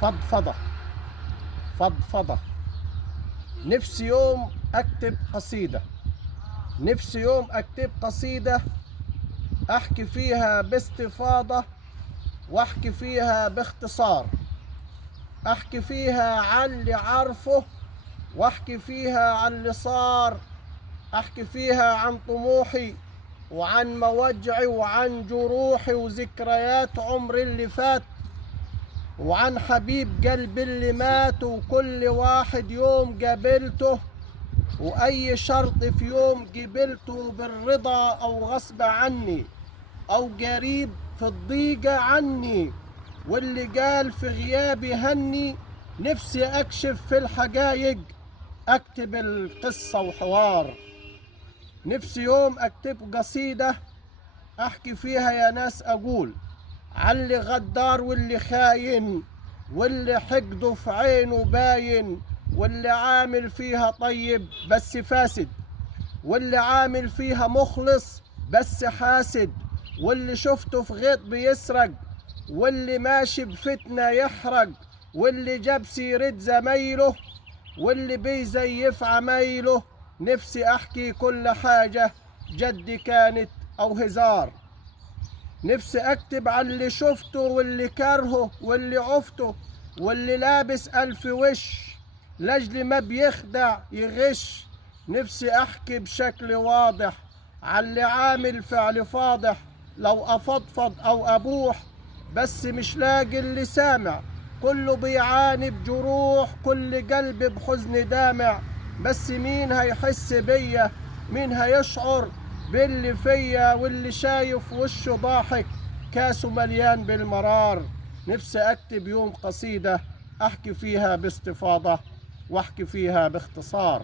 فضفضة فضفضة. نفسي يوم أكتب قصيدة، نفسي يوم أكتب قصيدة أحكي فيها باستفاضة، وأحكي فيها باختصار، أحكي فيها عن اللي عارفه، وأحكي فيها عن اللي صار، أحكي فيها عن طموحي وعن موجعي وعن جروحي وذكريات عمري اللي فات، وعن حبيب قلبي اللي مات، وكل واحد يوم قابلته، وأي شرط في يوم قبلته بالرضا أو غصب عني، أو قريب في الضيقة عني، واللي قال في غيابي هني. نفسي أكشف في الحقايق، أكتب القصة وحوار. نفسي يوم أكتب قصيدة أحكي فيها يا ناس، أقول علي غدار واللي خاين، واللي حقده في عينه باين، واللي عامل فيها طيب بس فاسد، واللي عامل فيها مخلص بس حاسد، واللي شفته في غيط بيسرق، واللي ماشي بفتنة يحرق، واللي جاب سيرة زمايله، واللي بيزيف عمايله. نفسي أحكي كل حاجة جد كانت أو هزار. نفسي أكتب عن اللي شفته واللي كرهه واللي عفته، واللي لابس ألف وش لاجل ما بيخدع يغش. نفسي أحكي بشكل واضح عن اللي عامل فعل فاضح، لو أفضفض أو أبوح بس مش لاقي اللي سامع. كله بيعاني بجروح، كل قلب بحزن دامع، بس مين هيحس بيا؟ مين هيشعر باللي فيا؟ واللي شايف وشه ضاحك كاسه مليان بالمرار. نفسي أكتب يوم قصيدة أحكي فيها باستفاضة، وأحكي فيها باختصار.